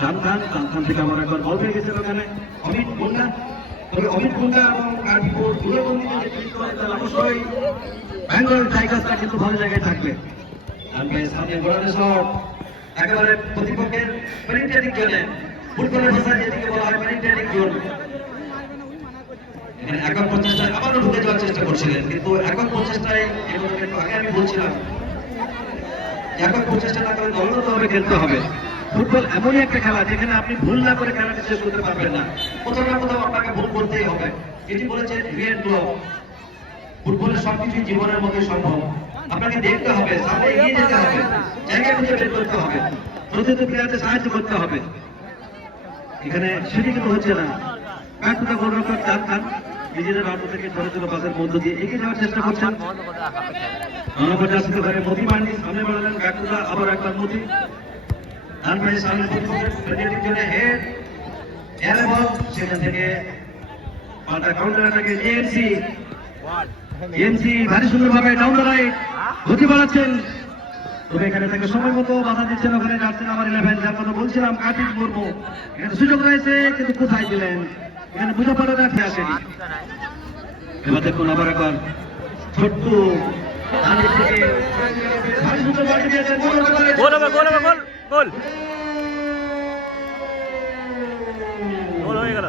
চান থেকে আমার একবার বল পেয়ে গেছেন ওখানে অমিত মুন্ডা। তবে অমিত মুন্ডা এবং গাজীপুর দূরবন্দিতে যে জিত করে তাহলে অবশ্যই বেঙ্গল টাইগার্সটা কিন্তু ভালো জায়গায় থাকবে। সামনে গোড়ানো শট একেবারে প্রতিপক্ষের পেনিট্রেটিং জোনে, ফুটবলের ভাষায় যেটিকে বলা হয় পেনিট্রেটিং জোন। এখানে একক প্রচেষ্টায় আবারও ঢুকে যাওয়ার চেষ্টা করছিলেন, কিন্তু একক প্রচেষ্টায় একটু আগে আমি বলছিলাম একক প্রচেষ্টা না করে দলগতভাবে খেলতে হবে। ফুটবল এমনই একটা খেলা যেখানে আপনি ভুল না করে খেলাটা শেষ করতে পারবেন না, কোথাও না কোথাও আপনাকে ভুল করতেই হবে। এটি বলেছে ভিয়েন ক্লব, ফুটবলের সবকিছুই জীবনের মধ্যে সম্ভব। আপনাকে দেখতে হবে, সামনে এগিয়ে যেতে হবে, জায়গা খুঁজে বের করতে হবে, প্রতিটি প্লেয়ারকে সাহায্য করতে হবে। এখানে সেটি কিন্তু হচ্ছে না। ব্যাটটা গোলরক্ষক চান নিজেদের মাঠ থেকে ছোট ছোট পাসের মধ্য দিয়ে এগিয়ে যাওয়ার চেষ্টা করছেন। নবজাতক ঘরে মতি মান্ডি সামনে বাড়ালেন, ব্যাটটা আবার একবার মতি ডান পাশে সামনে প্রতিপক্ষের জন্য হেড এয়ার বল, সেখান থেকে পাল্টা কাউন্টার অ্যাটাকে এএনসি ভারী সুন্দরভাবে ডাউন দ্য রাইট গতি বাড়াচ্ছেন। তবে এখানে থেকে সময় মতো বাধা দিচ্ছেন ওখানে জার্সি নাম্বার 11, যার কথা বলছিলাম কার্তিক মুর্মু। এখানে সুযোগ রয়েছে কিন্তু কোথায় দিলেন, এখানে বুঝে পড়ে রাখতে আসেনি। এবার দেখুন আবার একবার ছোট্ট গোল হয়ে গেল।